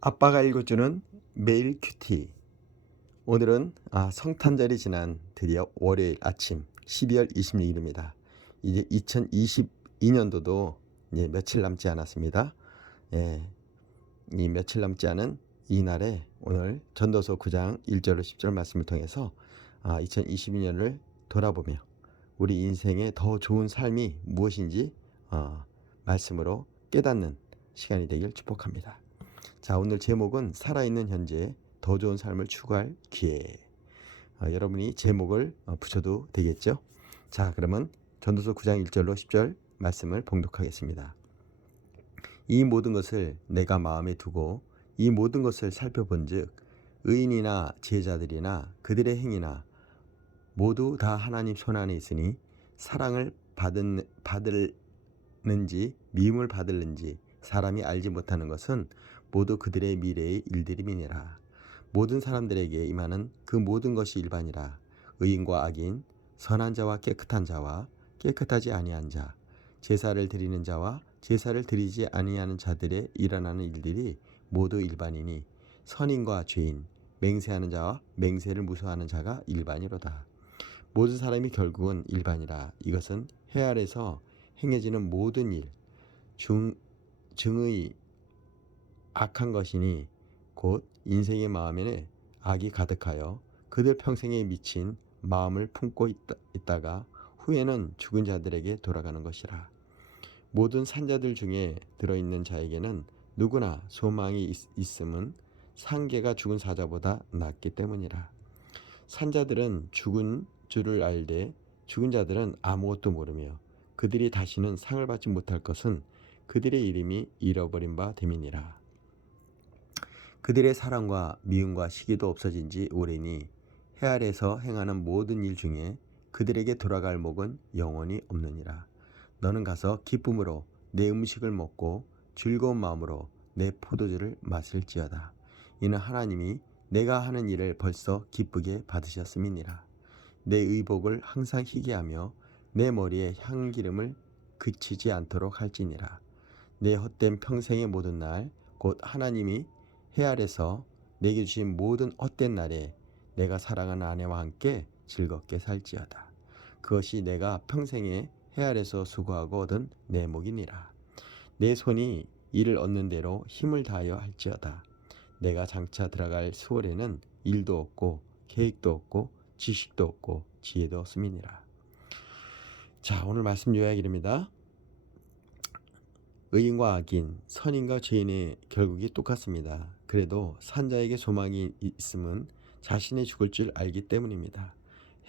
아빠가 읽어주는 매일 큐티. 오늘은 성탄절이 지난 드디어 월요일 아침 12월 26일입니다. 이제 2022년도도 이제 며칠 남지 않았습니다. 예, 이 며칠 남지 않은 이 날에 오늘 전도서 9장 1절로 10절 말씀을 통해서 2022년을 돌아보며 우리 인생의 더 좋은 삶이 무엇인지 말씀으로 깨닫는 시간이 되길 축복합니다. 자, 오늘 제목은 살아있는 현재 더 좋은 삶을 추구할 기회. 여러분이 제목을 붙여도 되겠죠? 자, 그러면 전도서 9장 1절로 10절 말씀을 봉독하겠습니다. 이 모든 것을 내가 마음에 두고 이 모든 것을 살펴본즉 의인이나 지혜자들이나 그들의 행위나 모두 다 하나님 손안에 있으니 사랑을 받을는지 미움을 받을는지 사람이 알지 못하는 것은 모두 그들의 미래의 일들임이니라. 모든 사람들에게 임하는 그 모든 것이 일반이라. 의인과 악인, 선한 자와 깨끗한 자와 깨끗하지 아니한 자, 제사를 드리는 자와 제사를 드리지 아니하는 자들의 일어나는 일들이 모두 일반이니 선인과 죄인, 맹세하는 자와 맹세를 무서워하는 자가 일반이로다. 모든 사람이 결국은 일반이라. 이것은 해 아래서 행해지는 모든 일, 증의 악한 것이니 곧 인생의 마음에는 악이 가득하여 그들 평생에 미친 마음을 품고 있다가 후에는 죽은 자들에게 돌아가는 것이라. 모든 산자들 중에 들어있는 자에게는 누구나 소망이 있음은 상계가 죽은 사자보다 낫기 때문이라. 산자들은 죽은 줄을 알되 죽은 자들은 아무것도 모르며 그들이 다시는 상을 받지 못할 것은 그들의 이름이 잃어버린 바 됨이니라. 그들의 사랑과 미움과 시기도 없어진 지 오래니 해 아래서 행하는 모든 일 중에 그들에게 돌아갈 목은 영원히 없느니라. 너는 가서 기쁨으로 내 음식을 먹고 즐거운 마음으로 내 포도주를 마실지어다. 이는 하나님이 내가 하는 일을 벌써 기쁘게 받으셨음이니라. 내 의복을 항상 희게 하며 내 머리에 향기름을 그치지 않도록 할지니라. 내 헛된 평생의 모든 날 곧 하나님이 해 아래서 내게 주신 모든 헛된 날에 내가 사랑하는 아내와 함께 즐겁게 살지어다. 그것이 내가 평생에 해 아래서 수고하고 얻은 내 목이니라. 내 손이 이를 얻는 대로 힘을 다하여 할지어다. 내가 장차 들어갈 수월에는 일도 없고 계획도 없고 지식도 없고 지혜도 없음이니라. 자, 오늘 말씀 요약입니다. 의인과 악인, 선인과 죄인의 결국이 똑같습니다. 그래도 산자에게 소망이 있음은 자신이 죽을 줄 알기 때문입니다.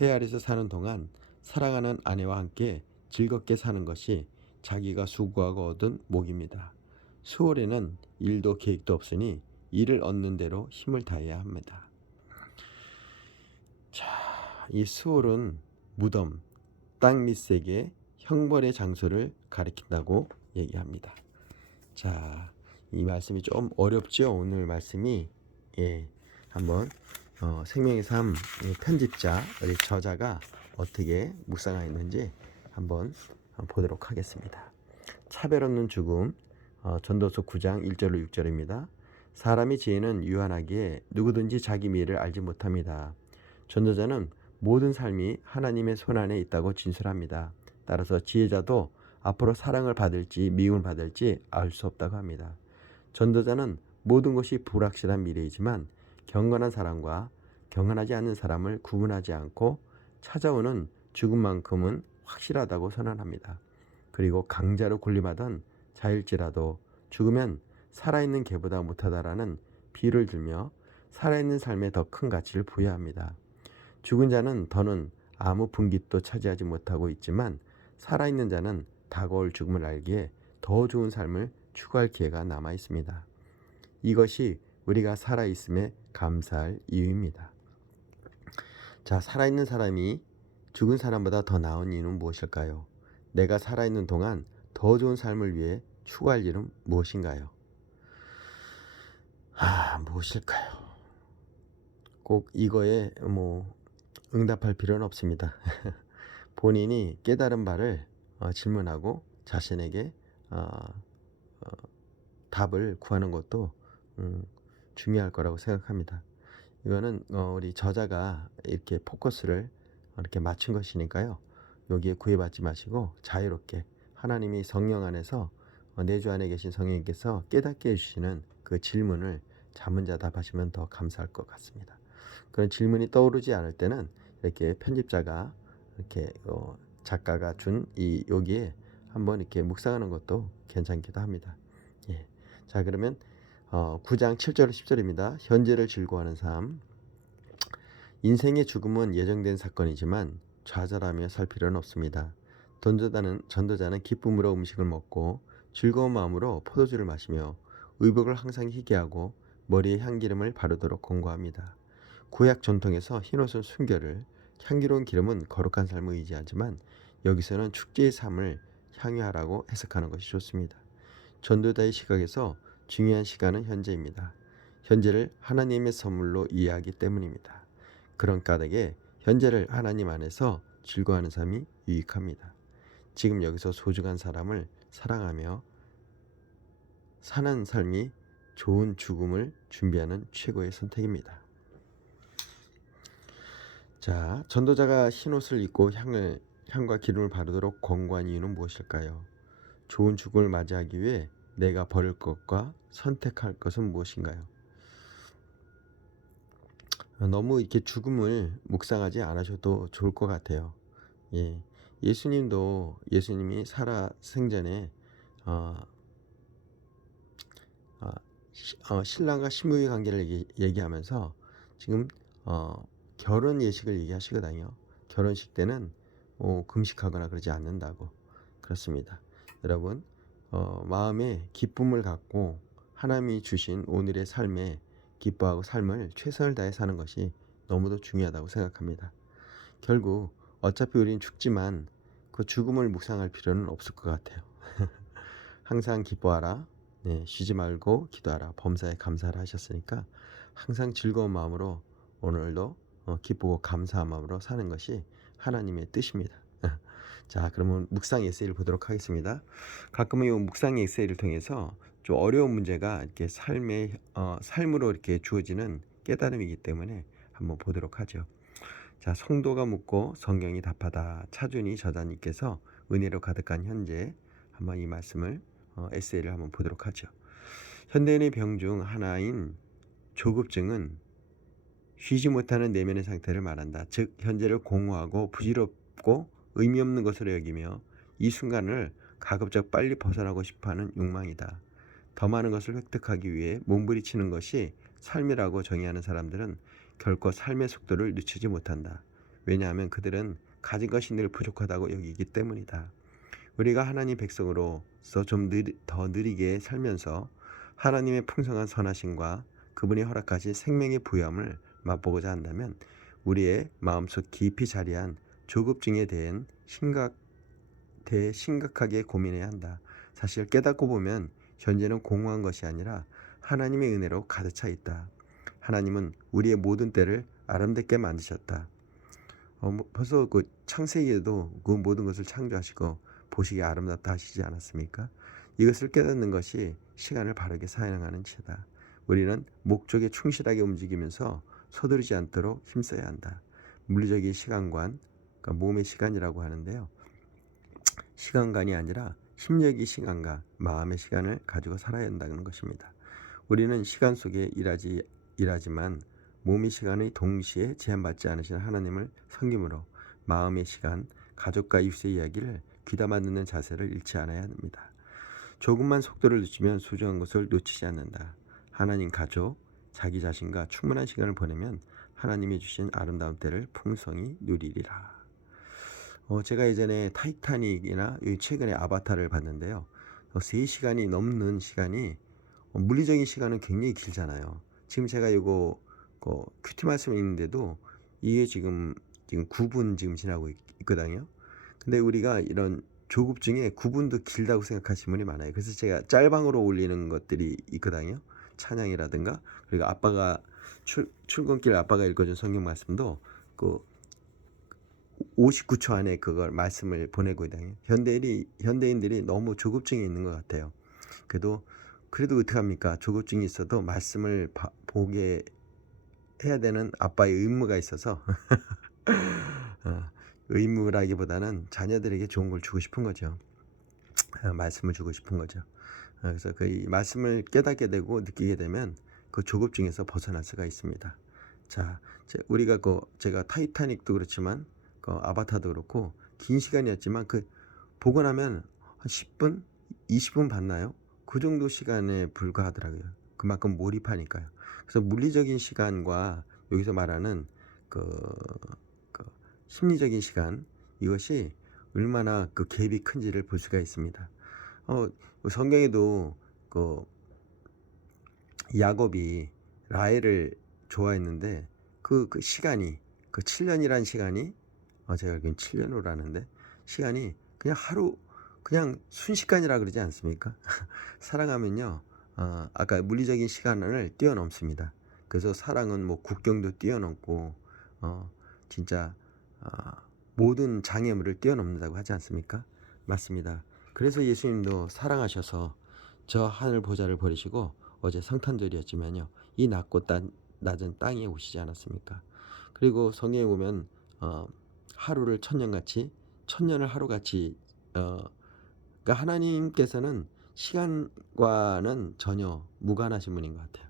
해 아래서 사는 동안 사랑하는 아내와 함께 즐겁게 사는 것이 자기가 수고하고 얻은 목입니다. 수월에는 일도 계획도 없으니 이를 얻는 대로 힘을 다해야 합니다. 자, 이 수월은 무덤, 땅 밑색의 형벌의 장소를 가리킨다고 얘기합니다. 자, 이 말씀이 좀 어렵죠? 오늘 말씀이. 한번 생명의 삶 편집자 우리 저자가 어떻게 묵상하였는지 한번 보도록 하겠습니다. 차별 없는 죽음, 전도서 9장 1절로 6절입니다. 사람이 지혜는 유한하기에 누구든지 자기 미래를 알지 못합니다. 전도자는 모든 삶이 하나님의 손안에 있다고 진술합니다. 따라서 지혜자도 앞으로 사랑을 받을지 미움을 받을지 알 수 없다고 합니다. 전도자는 모든 것이 불확실한 미래이지만 경건한 사람과 경건하지 않는 사람을 구분하지 않고 찾아오는 죽음만큼은 확실하다고 선언합니다. 그리고 강자로 군림하던 자일지라도 죽으면 살아있는 개보다 못하다라는 비유를 들며 살아있는 삶에 더 큰 가치를 부여합니다. 죽은 자는 더는 아무 분깃도 차지하지 못하고 있지만 살아있는 자는 다가올 죽음을 알기에 더 좋은 삶을 추구할 기회가 남아 있습니다. 이것이 우리가 살아있음에 감사할 이유입니다. 자, 살아있는 사람이 죽은 사람보다 더 나은 이유는 무엇일까요? 내가 살아있는 동안 더 좋은 삶을 위해 추구할 일은 무엇인가요? 무엇일까요? 꼭 이거에 응답할 필요는 없습니다. 본인이 깨달은 바를 질문하고 자신에게 답을 구하는 것도 중요할 거라고 생각합니다. 이거는 우리 저자가 이렇게 포커스를 이렇게 맞춘 것이니까요. 여기에 구애받지 마시고 자유롭게 하나님이 성령 안에서 내주 안에 계신 성령님께서 깨닫게 해주시는 그 질문을 자문자답하시면 더 감사할 것 같습니다. 그런 질문이 떠오르지 않을 때는 이렇게 편집자가 이렇게 작가가 준 이 여기에 한번 이렇게 묵상하는 것도 괜찮기도 합니다. 예. 자, 그러면 9장 7절 10절입니다. 현재를 즐거워하는 삶. 인생의 죽음은 예정된 사건이지만 좌절하며 살 필요는 없습니다. 전도자는 기쁨으로 음식을 먹고 즐거운 마음으로 포도주를 마시며 의복을 항상 희게 하고 머리에 향기름을 바르도록 권고합니다. 구약 전통에서 흰옷은 순결을, 향기로운 기름은 거룩한 삶을 의지하지만 여기서는 축제의 삶을 향유하라고 해석하는 것이 좋습니다. 전도자의 시각에서 중요한 시간은 현재입니다. 현재를 하나님의 선물로 이해하기 때문입니다. 그런 까닭에 현재를 하나님 안에서 즐거워하는 삶이 유익합니다. 지금 여기서 소중한 사람을 사랑하며 사는 삶이 좋은 죽음을 준비하는 최고의 선택입니다. 자, 전도자가 흰옷을 입고 향과 기름을 바르도록 권고한 이유는 무엇일까요? 좋은 죽음을 맞이하기 위해 내가 버릴 것과 선택할 것은 무엇인가요? 너무 이렇게 죽음을 묵상하지 않으셔도 좋을 것 같아요. 예, 예수님이 살아 생전에 신랑과 신부의 관계를 얘기하면서 지금 결혼 예식을 얘기하시거든요. 결혼식 때는 금식하거나 그러지 않는다고. 그렇습니다. 여러분, 마음에 기쁨을 갖고 하나님이 주신 오늘의 삶에 기뻐하고 삶을 최선을 다해 사는 것이 너무도 중요하다고 생각합니다. 결국 어차피 우리는 죽지만 그 죽음을 묵상할 필요는 없을 것 같아요. 항상 기뻐하라. 네, 쉬지 말고 기도하라. 범사에 감사를 하셨으니까 항상 즐거운 마음으로 오늘도 기쁘고 감사한 마음으로 사는 것이 하나님의 뜻입니다. 자, 그러면 묵상 에세이를 보도록 하겠습니다. 가끔은 이 묵상 에세이를 통해서 좀 어려운 문제가 이렇게 삶으로 이렇게 주어지는 깨달음이기 때문에 한번 보도록 하죠. 자, 성도가 묻고 성경이 답하다. 차준희 저자님께서 은혜로 가득한 현재 한번 이 말씀을 에세이를 한번 보도록 하죠. 현대인의 병 중 하나인 조급증은 쉬지 못하는 내면의 상태를 말한다. 즉 현재를 공허하고 부질없고 의미 없는 것으로 여기며 이 순간을 가급적 빨리 벗어나고 싶어하는 욕망이다. 더 많은 것을 획득하기 위해 몸부리치는 것이 삶이라고 정의하는 사람들은 결코 삶의 속도를 늦추지 못한다. 왜냐하면 그들은 가진 것이 늘 부족하다고 여기기 때문이다. 우리가 하나님 백성으로서 좀 더 느리게 살면서 하나님의 풍성한 선하심과 그분이 허락하신 생명의 부여함을 맛보고자 한다면 우리의 마음속 깊이 자리한 조급증에 대해 심각하게 고민해야 한다. 사실 깨닫고 보면 현재는 공허한 것이 아니라 하나님의 은혜로 가득 차 있다. 하나님은 우리의 모든 때를 아름답게 만드셨다. 벌써 그 창세기에도 그 모든 것을 창조하시고 보시기에 아름답다 하시지 않았습니까? 이것을 깨닫는 것이 시간을 바르게 사용하는 채다. 우리는 목적에 충실하게 움직이면서 서두르지 않도록 힘써야 한다. 물리적인 시간관, 그러니까 몸의 시간이라고 하는데요. 시간관이 아니라 심력의 시간과 마음의 시간을 가지고 살아야 한다는 것입니다. 우리는 시간 속에 일하지만 몸의 시간의 동시에 제한받지 않으시는 하나님을 섬김으로 마음의 시간, 가족과 이웃의 이야기를 귀담아 듣는 자세를 잃지 않아야 합니다. 조금만 속도를 늦추면 소중한 것을 놓치지 않는다. 하나님 가족, 자기 자신과 충분한 시간을 보내면 하나님이 주신 아름다운 때를 풍성히 누리리라. 제가 예전에 타이타닉이나 최근에 아바타를 봤는데요. 3시간이 넘는 시간이 물리적인 시간은 굉장히 길잖아요. 지금 제가 이거 큐티 말씀이 있는데도 이게 지금 9분 지금 지나고 있거든요. 근데 우리가 이런 조급증에 9분도 길다고 생각하시는 분이 많아요. 그래서 제가 짤방으로 올리는 것들이 있거든요. 찬양이라든가 그리고 아빠가 출근길 아빠가 읽어준 성경 말씀도 그 59초 안에 그걸 말씀을 보내고 있거든요. 현대인들이 너무 조급증이 있는 것 같아요. 그래도 그래도 어떡합니까? 조급증이 있어도 말씀을 보게 해야 되는 아빠의 의무가 있어서 어, 의무라기보다는 자녀들에게 좋은 걸 주고 싶은 거죠. 말씀을 주고 싶은 거죠. 그래서 그 말씀을 깨닫게 되고 느끼게 되면 그 조급증에서 벗어날 수가 있습니다. 자, 우리가 제가 타이타닉도 그렇지만 아바타도 그렇고 긴 시간이었지만 보고 나면 한 10분, 20분 봤나요? 그 정도 시간에 불과하더라고요. 그만큼 몰입하니까요. 그래서 물리적인 시간과 여기서 말하는 그 심리적인 시간, 이것이 얼마나 그 갭이 큰지를 볼 수가 있습니다. 성경에도 야곱이 라헬을 좋아했는데 그 시간이 7년이란 시간이 제가 알기엔 7년으로 아는데 시간이 그냥 하루 그냥 순식간이라 그러지 않습니까? 사랑하면요 아까 물리적인 시간을 뛰어넘습니다. 그래서 사랑은 뭐 국경도 뛰어넘고 진짜 모든 장애물을 뛰어넘는다고 하지 않습니까? 맞습니다. 그래서 예수님도 사랑하셔서 저 하늘 보좌를 버리시고 어제 성탄절이었지만요 이 낮고 낮은 땅에 오시지 않았습니까? 그리고 성경에 보면 하루를 천년같이 천년을 하루같이 그러니까 하나님께서는 시간과는 전혀 무관하신 분인 것 같아요.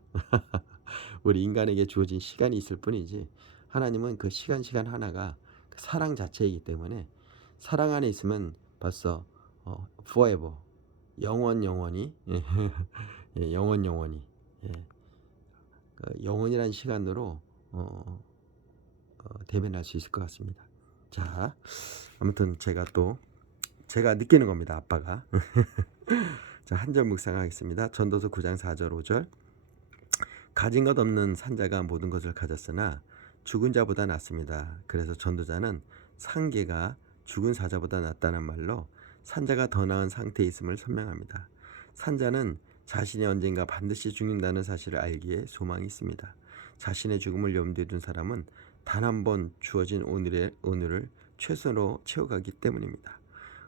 우리 인간에게 주어진 시간이 있을 뿐이지 하나님은 그 시간 하나가 사랑 자체이기 때문에 사랑 안에 있으면 벌써 forever 영원히 예, 영원히 예, 영원이라는 시간으로 대변할 수 있을 것 같습니다. 자, 아무튼 제가 느끼는 겁니다. 아빠가. 자, 한 절 묵상하겠습니다. 전도서 9장 4절 5절. 가진 것 없는 산자가 모든 것을 가졌으나 죽은 자보다 낫습니다. 그래서 전도자는 상계가 죽은 사자보다 낫다는 말로 산자가 더 나은 상태에 있음을 설명합니다. 산자는 자신이 언젠가 반드시 죽는다는 사실을 알기에 소망이 있습니다. 자신의 죽음을 염두에 둔 사람은 단 한 번 주어진 오늘을 최선으로 채워가기 때문입니다.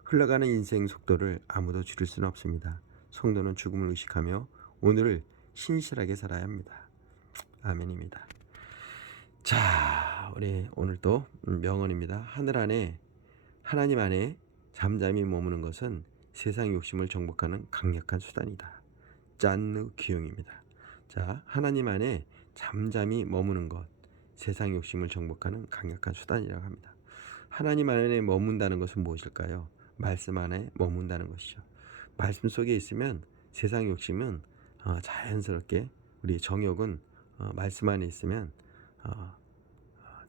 흘러가는 인생 속도를 아무도 줄일 수는 없습니다. 성도는 죽음을 의식하며 오늘을 신실하게 살아야 합니다. 아멘입니다. 자, 우리 오늘도 명언입니다. 하나님 안에 잠잠히 머무는 것은 세상 욕심을 정복하는 강력한 수단이다. 짠느 기용입니다. 자, 하나님 안에 잠잠히 머무는 것, 세상 욕심을 정복하는 강력한 수단이라고 합니다. 하나님 안에 머문다는 것은 무엇일까요? 말씀 안에 머문다는 것이죠. 말씀 속에 있으면 세상 욕심은 자연스럽게 우리 정욕은 말씀 안에 있으면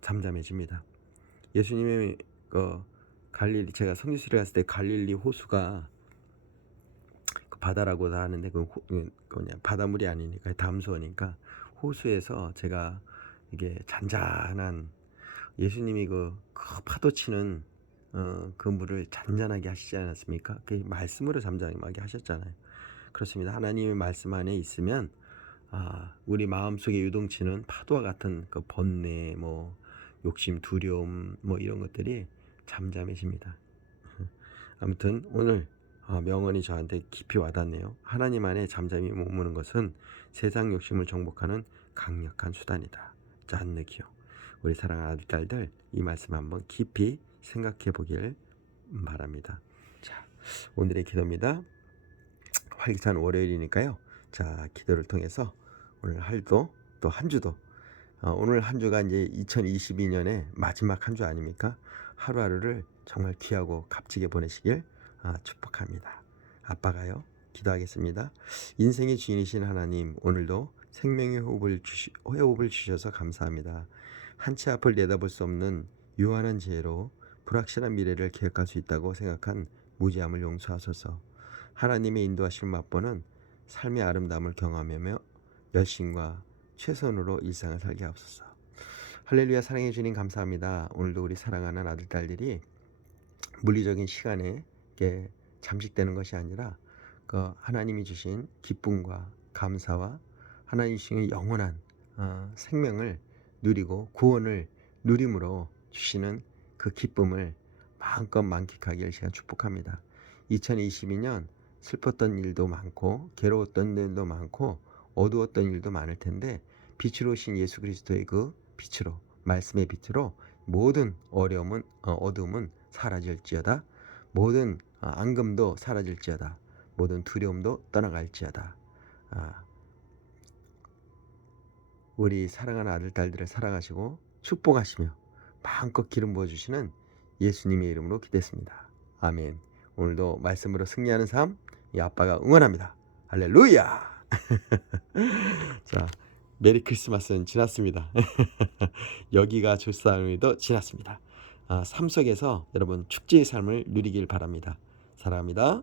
잠잠해집니다. 예수님의 갈릴리 제가 성지순례 갔을 때 갈릴리 호수가 바다라고 다 하는데 바닷물이 아니니까 담수어니까 호수에서 제가 이게 잔잔한 예수님이 그 파도 치는 그 물을 잔잔하게 하시지 않았습니까? 그 말씀으로 잠잠하게 하셨잖아요. 그렇습니다. 하나님의 말씀 안에 있으면 우리 마음속에 유동치는 파도와 같은 그 번뇌, 욕심, 두려움, 이런 것들이 잠잠해집니다. 아무튼 오늘 명언이 저한테 깊이 와닿네요. 하나님 안에 잠잠히 머무는 것은 세상 욕심을 정복하는 강력한 수단이다. 짠느기요. 우리 사랑하는 아들, 딸들 이 말씀 한번 깊이 생각해 보길 바랍니다. 자, 오늘의 기도입니다. 활기찬 월요일이니까요. 자, 기도를 통해서 오늘 하루도 또 한 주도 오늘 한 주가 이제 2022년의 마지막 한 주 아닙니까? 하루하루를 정말 귀하고 값지게 보내시길 축복합니다. 아빠가요. 기도하겠습니다. 인생의 주인이신 하나님, 오늘도 생명의 호흡을 주셔서 감사합니다. 한 치 앞을 내다볼 수 없는 유한한 지혜로 불확실한 미래를 계획할 수 있다고 생각한 무지함을 용서하소서. 하나님의 인도하실 맛보는 삶의 아름다움을 경험하며 열심과 최선으로 일상을 살게 하옵소서. 할렐루야. 사랑해 주님 감사합니다. 오늘도 우리 사랑하는 아들 딸들이 물리적인 시간에 잠식되는 것이 아니라 그 하나님이 주신 기쁨과 감사와 하나님이 주신 영원한 생명을 누리고 구원을 누림으로 주시는 그 기쁨을 마음껏 만끽하기를 제가 축복합니다. 2022년 슬펐던 일도 많고 괴로웠던 일도 많고 어두웠던 일도 많을 텐데 빛으로 오신 예수 그리스도의 그 빛으로 말씀의 빛으로 모든 어려움은 어두움은 사라질지어다. 모든 앙금도 사라질지어다. 모든 두려움도 떠나갈지어다. 아, 우리 사랑하는 아들 딸들을 사랑하시고 축복하시며 마음껏 기름 부어주시는 예수님의 이름으로 기도했습니다. 아멘. 오늘도 말씀으로 승리하는 삶, 이 아빠가 응원합니다. 할렐루야! 자, 메리 크리스마스는 지났습니다. 여기가 조상의도 지났습니다. 삶 속에서 여러분 축제의 삶을 누리길 바랍니다. 사랑합니다.